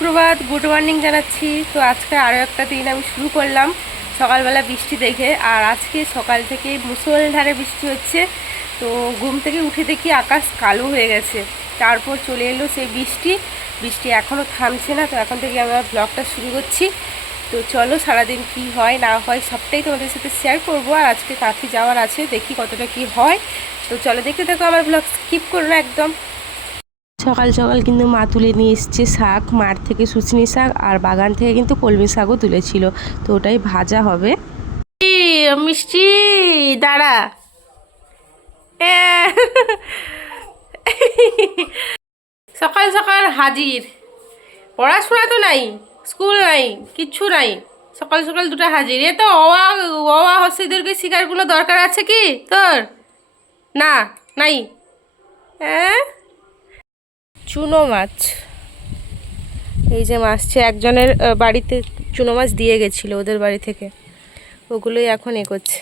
সুপ্রভাত, good morning জানাচ্ছি। তো আজকে আরও একটা দিন আমি শুরু করলাম সকালবেলা বৃষ্টি দেখে। আর আজকে সকাল থেকে মুষলধারে বৃষ্টি হচ্ছে। তো ঘুম থেকে উঠে দেখি আকাশ কালো হয়ে গেছে, তারপর চলে এলো সেই বৃষ্টি। বৃষ্টি এখনও থামছে না। তো এখন থেকে আমরা ব্লগটা শুরু করছি। তো চলো, সারাদিন কি হয় না হয় সবটাই তোমাদের সাথে শেয়ার করবো। আর আজকে কাঁথি যাওয়ার আছে, দেখি কতটা কি হয়। তো চলো দেখতে থাকো, আমার ব্লগ স্কিপ করো না একদম। সকাল সকাল কিন্তু মা তুলে নিয়ে এসছে শাক, মাঠ থেকে শুশনি শাক, আর বাগান থেকে কিন্তু কলমি শাকও তুলেছিল। তো ওটাই ভাজা হবে। মিষ্টি দাঁড়া, সকাল সকাল হাজির। পড়াশোনা তো নাই, স্কুল নাই, কিচ্ছু নাই, সকাল সকাল দুটো হাজির। এ তো অওয়া অওয়া হস্যিদেরকে শিকারগুলো দরকার আছে কি তোর? না, নাই। হ্যাঁ, চুনো মাছ, এই যে মাছছে একজনের বাড়িতে চুনো মাছ দিয়ে গেছিলো ওদের বাড়ি থেকে, ওগুলোই এখন এ করছে।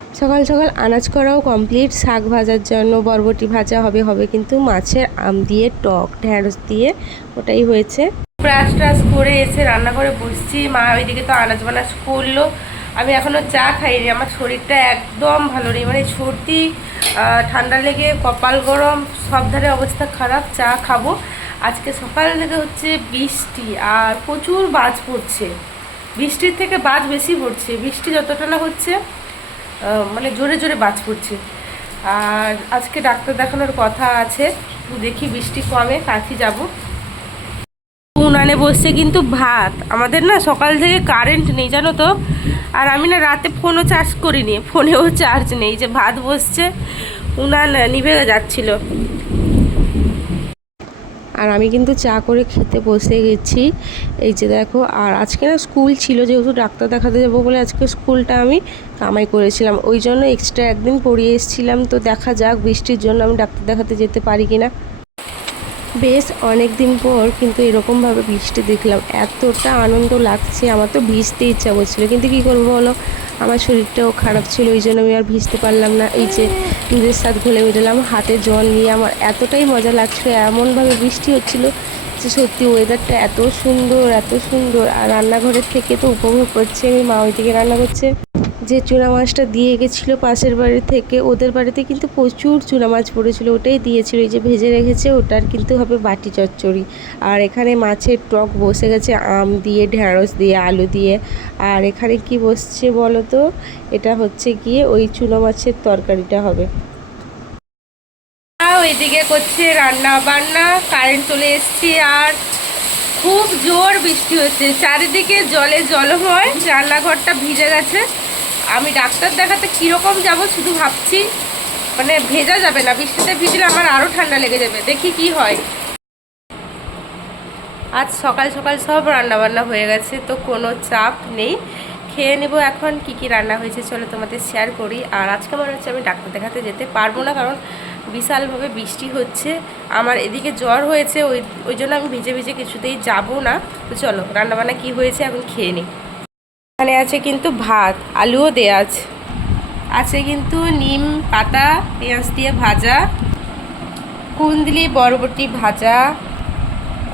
সকাল সকাল আনাজ করাও কমপ্লিট। শাক ভাজার জন্য বরবটি ভাজা হবে কিন্তু মাছের আম দিয়ে টক ঢেঁড়স দিয়ে, ওটাই হয়েছে। ব্রাশ ট্রাশ করে এসে রান্নাঘরে বসছি। মা ওইদিকে তো আনাজ বানাজ করলো। আমি এখনও চা খাইনি, আমার শরীরটা একদম ভালো নেই, মানে সর্দি, ঠান্ডা লেগে কপাল গরম, সব ধারে অবস্থা খারাপ। চা খাবো। আজকে সকাল থেকে হচ্ছে বৃষ্টি আর প্রচুর বাজ পড়ছে। বৃষ্টির থেকে বাজ বেশি পড়ছে। বৃষ্টি যতটা না হচ্ছে, মানে জোরে জোরে বাজ পড়ছে। আর আজকে ডাক্তার দেখানোর কথা আছে, দেখি বৃষ্টি কমে কাঠি যাব। উনানে বসছে কিন্তু ভাত। আমাদের না সকাল থেকে কারেন্ট নেই জানো তো। আর আমি না রাতে ফোনও চার্জ করিনি, ফোনেও চার্জ নেই, যে ভাত বসছে, উনান নিভে যাচ্ছিল। আর আমি কিন্তু চা করে খেতে বসে গেছি। এই যে দেখো, আর আজকে না স্কুল ছিল, যেহেতু ডাক্তার দেখাতে যাবো বলে আজকে স্কুলটা আমি কামাই করেছিলাম, ওই জন্য এক্সট্রা একদিন পড়িয়ে এসেছিলাম। তো দেখা যাক বৃষ্টির জন্য আমি ডাক্তার দেখাতে যেতে পারি কিনা। বেশ অনেক দিন পর কিন্তু এরকমভাবে বৃষ্টি দেখলাম, এতটা আনন্দ লাগছে। আমার তো ভিজতে ইচ্ছা করছিলো, কিন্তু কী করবো বলো, আমার শরীরটাও খারাপ ছিল, ওই জন্য আমি আর ভিজতে পারলাম না। এই যে দুধের সাথে ঘুলে উঠলাম হাতে জল নিয়ে, আমার এতটাই মজা লাগছিলো। এমনভাবে বৃষ্টি হচ্ছিলো যে সত্যি ওয়েদারটা এত সুন্দর, এত সুন্দর। আর রান্নাঘরের থেকে তো উপভোগ করছি আমি, মা ওইদিকে রান্না করছে। যে চুনা মাছটা দিয়ে গেছিলো পাশের বাড়ি থেকে, ওদের বাড়িতে কিন্তু প্রচুর চুনা মাছ পড়েছিল, ওটাই দিয়েছিল। এই যে ভেজে রেখেছে, ওটার কিন্তু হবে বাটি চচ্চড়ি। আর এখানে মাছের টক বসে গেছে আম দিয়ে, ঢেঁড়স দিয়ে, আলু দিয়ে। আর এখানে কি বসছে বলো তো, এটা হচ্ছে গিয়ে ওই চুনা মাছের তরকারিটা হবে। ওইদিকে করছে রান্না বান্না, কারেন্ট চলে এসছে। আর খুব জোর বৃষ্টি হচ্ছে, চারিদিকে জলে জলময়, রান্নাঘরটা ভিজে গেছে। আমি ডাক্তার দেখাতে কীরকম যাব শুধু ভাবছি, মানে ভেজা যাবে না, বৃষ্টিতে ভিজলে আমার আরও ঠান্ডা লেগে যাবে, দেখি কি হয়। আজ সকাল সকাল সব রান্নাবান্না হয়ে গেছে, তো কোনো চাপ নেই। খেয়ে নেব এখন। কি কি রান্না হয়েছে চলো তোমাদের শেয়ার করি। আর আজকে মনে হচ্ছে আমি ডাক্তার দেখাতে যেতে পারবো না, কারণ বিশালভাবে বৃষ্টি হচ্ছে। আমার এদিকে জ্বর হয়েছে, ওই জন্য আমি ভিজে ভিজে কিছুতেই যাব না। তো চলো রান্নাবান্না কি হয়েছে এখন খেয়ে নিই। এখানে আছে কিন্তু ভাত, আলুও দেওয়া আছে, আছে কিন্তু নিম পাতা পেঁয়াজ দিয়ে ভাজা, কুন্দলি বরবটি ভাজা,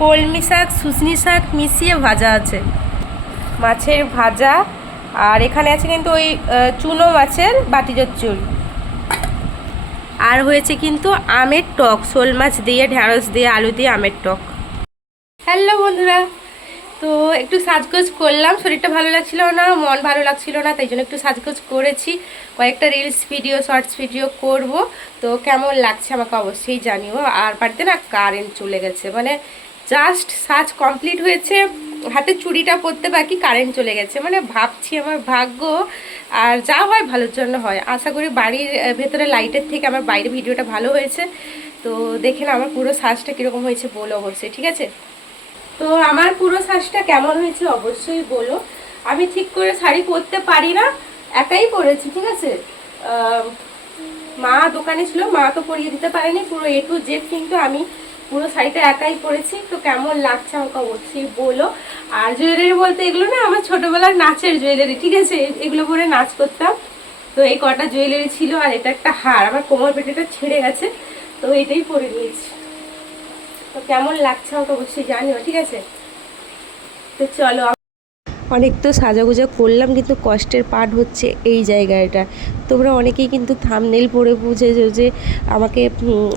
কলমি শাক শুশনি শাক মিশিয়ে ভাজা আছে, মাছের ভাজা। আর এখানে আছে কিন্তু ওই চুনো মাছের বাটি চচ্চড়ি। আর হয়েছে কিন্তু আমের টক, শোল মাছ দিয়ে, ঢেঁড়স দিয়ে, আলু দিয়ে আমের টক। হ্যালো বন্ধুরা, তো একটু সাজগোজ করলাম, শরীরটা ভালো লাগছিল না, মন ভালো লাগছিল না, তাই জন্য একটু সাজগোজ করেছি। কয়েকটা রিলস ভিডিও, শর্টস ভিডিও করব। তো কেমন লাগছে আমাকে অবশ্যই জানিও। আর বাড়িতে না কারেন্ট চলে গেছে, মানে জাস্ট সাজ কমপ্লিট হয়েছে, হাতে চুড়িটা পরতে বাকি, কারেন্ট চলে গেছে। মানে ভাবছি আমার ভাগ্য। আর যা হয় ভালোর জন্য হয়, আশা করি বাড়ির ভেতরে লাইটের থেকে আমার বাইরে ভিডিওটা ভালো হয়েছে। তো দেখে না আমার পুরো সাজটা কীরকম হয়েছে বলো অবশ্যই, ঠিক আছে? তো আমার পুরো সাজটা কেমন হয়েছে অবশ্যই বলো। আমি ঠিক করে শাড়ি পরতে পারি না, একাই পরেছি, ঠিক আছে? মা দোকানে ছিল, মা তো পরিয়ে দিতে পারেনি, পুরো A to Z কিন্তু আমি পুরো শাড়িটা একাই পরেছি। তো কেমন লাগছে আমাকে অবশ্যই বলো। আর জুয়েলারি বলতে এগুলো না আমার ছোটোবেলার নাচের জুয়েলারি, ঠিক আছে? এগুলো পরে নাচ করতাম। তো এই কটা জুয়েলারি ছিল, আর এটা একটা হার, আমার কোমর পেটেটা ছেড়ে গেছে, তো এটাই পরে নিয়েছি। তো কেমন লাগছে আমাকে অবশ্যই জানিও, ঠিক আছে? তো চলো, অনেক তো সাজাগোজা করলাম, কিন্তু কষ্টের পার্ট হচ্ছে এই জায়গাটা। তোমরা অনেকেই কিন্তু থাম্বনেইল পড়ে বুঝেছো যে আমাকে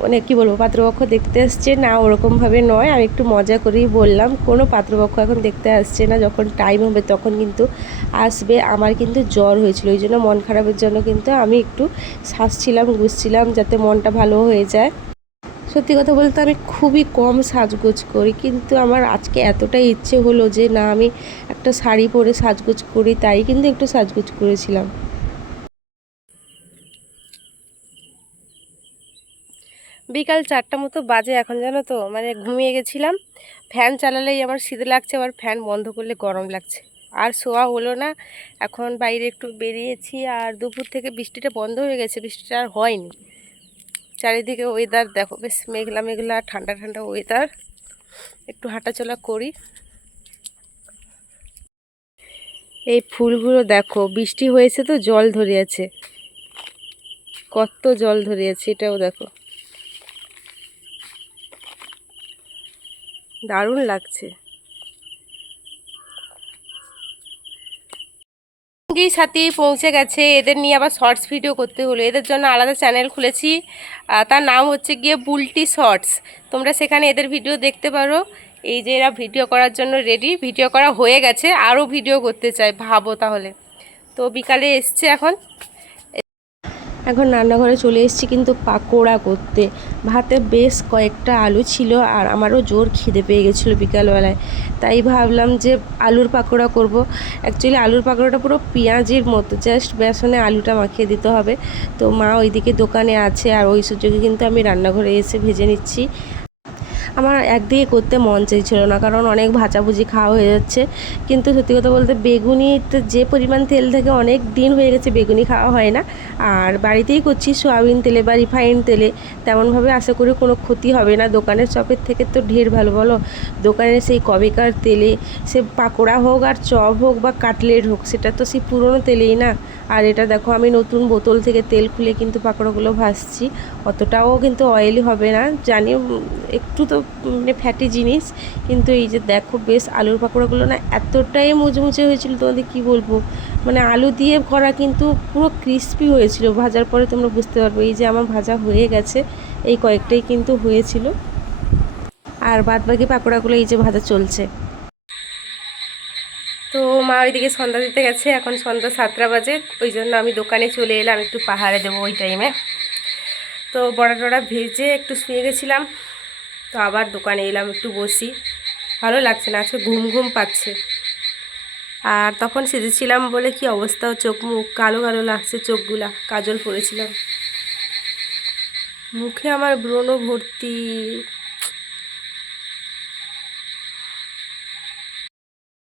মানে কী বলবো, পাত্রপক্ষ দেখতে আসছে না, ওরকমভাবে নয়। আমি একটু মজা করেই বললাম, কোনো পাত্রপক্ষ এখন দেখতে আসছে না, যখন টাইম হবে তখন কিন্তু আসবে। আমার কিন্তু জ্বর হয়েছিল, ওই জন্য মন খারাপের জন্য কিন্তু আমি একটু সাজছিলাম, গুছছিলাম, যাতে মনটা ভালো হয়ে যায়। সত্যি কথা বলতে আমি খুবই কম সাজগোজ করি, কিন্তু আমার আজকে এতটাই ইচ্ছে হলো যে না, আমি একটা শাড়ি পরে সাজগোজ করি, তাই কিন্তু একটু সাজগোজ করেছিলাম। বিকাল 4টা মতো বাজে এখন, জানো তো, মানে ঘুমিয়ে গেছিলাম। ফ্যান চালালেই আমার শীত লাগছে, আবার ফ্যান বন্ধ করলে গরম লাগছে, আর শোয়া হলো না। এখন বাইরে একটু বেরিয়েছি, আর দুপুর থেকে বৃষ্টিটা বন্ধ হয়ে গেছে, বৃষ্টিটা আর হয়নি। চারিদিকে ওয়েদার দেখো, বেশ মেঘলা মেঘলা, ঠান্ডা ঠান্ডা ওয়েদার। একটু হাঁটাচলা করি। এই ফুলগুলো দেখো, বৃষ্টি হয়েছে তো জল ধরে আছে, কত জল ধরে আছে, এটাও দেখো, দারুণ লাগছে। সঙ্গী সাথী পৌঁছে গেছে, এদের নিয়ে আবার শর্টস ভিডিও করতে হলো, এদের জন্য আলাদা চ্যানেল খুলেছি, তার নাম হচ্ছে গিয়ে বুলটি শর্টস। তোমরা সেখানে এদের ভিডিও দেখতে পারো। এই যে এরা ভিডিও করার জন্য রেডি, ভিডিও করা হয়ে গেছে, আরও ভিডিও করতে চাই, ভাবো তাহলে। তো বিকালে এসছে এখন রান্নাঘরে চলে এসেছি কিন্তু পাকোড়া করতে। ভাতে বেশ কয়েকটা আলু ছিল, আর আমারও জোর খিদে পেয়ে গেছিলো বিকালবেলায়, তাই ভাবলাম যে আলুর পাকোড়া করব। অ্যাকচুয়ালি আলুর পাকোড়াটা পুরো পেঁয়াজির মতো, জাস্ট বেসনে আলুটা মাখিয়ে দিতে হবে। তো মা ওইদিকে দোকানে আছে, আর ওই সুযোগে কিন্তু আমি রান্নাঘরে এসে ভেজে নিচ্ছি। আমার একদিকে করতে মন চাইছিল না, কারণ অনেক ভাজাভুজি খাওয়া হয়ে যাচ্ছে। কিন্তু সত্যি কথা বলতে বেগুনিতে যে পরিমাণ তেল থাকে, অনেক দিন হয়ে গেছে বেগুনি খাওয়া হয় না। আর বাড়িতেই করছি সয়াবিন তেলে বা রিফাইন তেলে, তেমনভাবে আশা করি কোনো ক্ষতি হবে না। দোকানের চপের থেকে তো ঢের ভালো, বলো? দোকানের সেই কবেকার তেলে, সে পাকোড়া হোক আর চপ হোক বা কাটলেট হোক, সেটা তো সেই পুরনো তেলেই না। আর এটা দেখো, আমি নতুন বোতল থেকে তেল খুলে কিন্তু পাকোড়াগুলো ভাজছি, অতটাও কিন্তু অয়েলি হবে না জানি, একটু তো মানে ফ্যাটি জিনিস। কিন্তু এই যে দেখো, বেশ আলুর পাকোড়াগুলো না এতটাই মুচমুচে হয়েছিল, তোমাদের কি বলবো, মানে আলু দিয়ে করা, কিন্তু পুরো ক্রিস্পি হয়েছিল। ভাজার পরে তোমরা বুঝতে পারবে। এই যে আমার ভাজা হয়ে গেছে, এই কয়েকটাই কিন্তু হয়েছিল, আর বাদ বাকি পাকোড়াগুলো এই যে ভাজা চলছে। তো মা ওইদিকে সন্ধ্যা দিতে গেছে, এখন সন্ধ্যা 7টা বাজে, ওই জন্য আমি দোকানে চলে এলাম, একটু পাহাড়ে দেবো ওই টাইমে। তো বড়া টড়া ভেজে একটু শুয়ে গেছিলাম, তো আবার দোকানে এলাম, একটু বসি, ভালো লাগছে না, আজকে ঘুম ঘুম পাচ্ছে। আর তখন সেজেছিলাম বলে কি অবস্থা, চোখ মুখ কালো কালো লাগছে, চোখগুলা কাজল পরেছিলাম, মুখে আমার ব্রণ ভর্তি।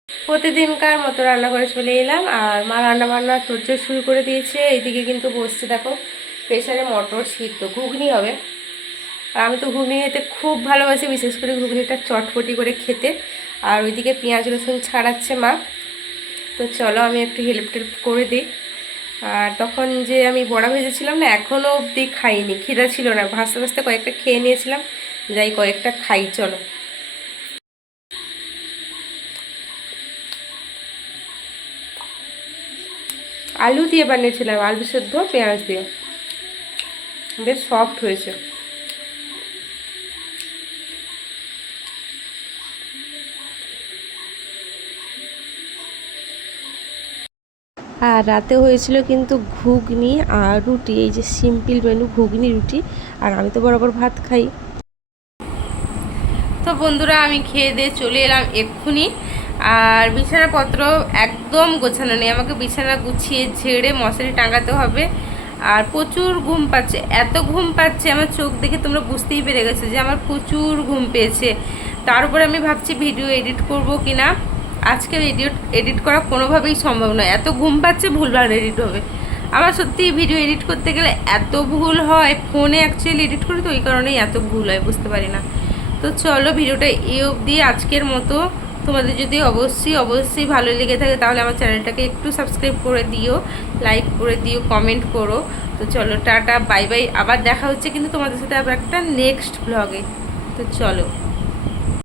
প্রতিদিনকার মতো রান্না করে চলে এলাম, আর মা রান্না বান্না তোড়জোড় শুরু করে দিয়েছে। এইদিকে কিন্তু বসছে দেখো, প্রেশারে মটর সিদ্ধ, ঘুগনি হবে। আর আমি তো ঘুগনি খেতে খুব ভালোবাসি, বিশেষ করে ঘুগনিটা চটপটি করে খেতে। আর ওইদিকে পেঁয়াজ রসুন ছাড়াচ্ছে মা। তো চলো আমি একটু হেল্প টেল্প করে দিই। আর তখন যে আমি বড়া ভেজেছিলাম না, এখনও অবধি খাইনি, খিদা ছিল না, ভাজতে ভাজতে কয়েকটা খেয়ে নিয়েছিলাম, যাই কয়েকটা খাই চলো। আলু দিয়ে বানিয়েছিলাম, আলু সেদ্ধ পেঁয়াজ দিয়ে, বেশ সফট হয়েছে। আর রাতে হয়েছিল কিন্তু ঘুগনি আর রুটি, এই যে সিম্পল মেনু, ঘুগনি রুটি। আর আমি তো বরাবর ভাত খাই। তো বন্ধুরা, আমি খেয়ে দিয়ে চলে এলাম এক্ষুনি। আর বিছানাপত্র একদম গোছানো নেই, আমাকে বিছানা গুছিয়ে ঝেড়ে মশারি টাঙাতে হবে। আর প্রচুর ঘুম পাচ্ছে, এত ঘুম পাচ্ছে, আমার চোখ দেখে তোমরা বুঝতেই পেরে গেছো যে আমার প্রচুর ঘুম পেয়েছে। তার উপরে আমি ভাবছি ভিডিও এডিট করব কি না। আজকে এডিট করা কোনোভাবেই সম্ভব নয়, এত ঘুম পাচ্ছে, ভুলভাল এডিট হবে। আমার সত্যি ভিডিও এডিট করতে গেলে এত ভুল হয়, ফোনে অ্যাকচুয়ালি এডিট করি তো ওই কারণেই এত ভুল হয়, বুঝতে পারি না। তো চলো, ভিডিওটা এই অবধি আজকের মতো। তোমাদের যদি অবশ্যই ভালো লেগে থাকে, তাহলে আমার চ্যানেলটাকে একটু সাবস্ক্রাইব করে দিও, লাইক করে দিও, কমেন্ট করো। তো চলো, টাটা বাই বাই, আবার দেখা হচ্ছে কিন্তু তোমাদের সাথে আবার একটা নেক্সট ব্লগে। তো চলো।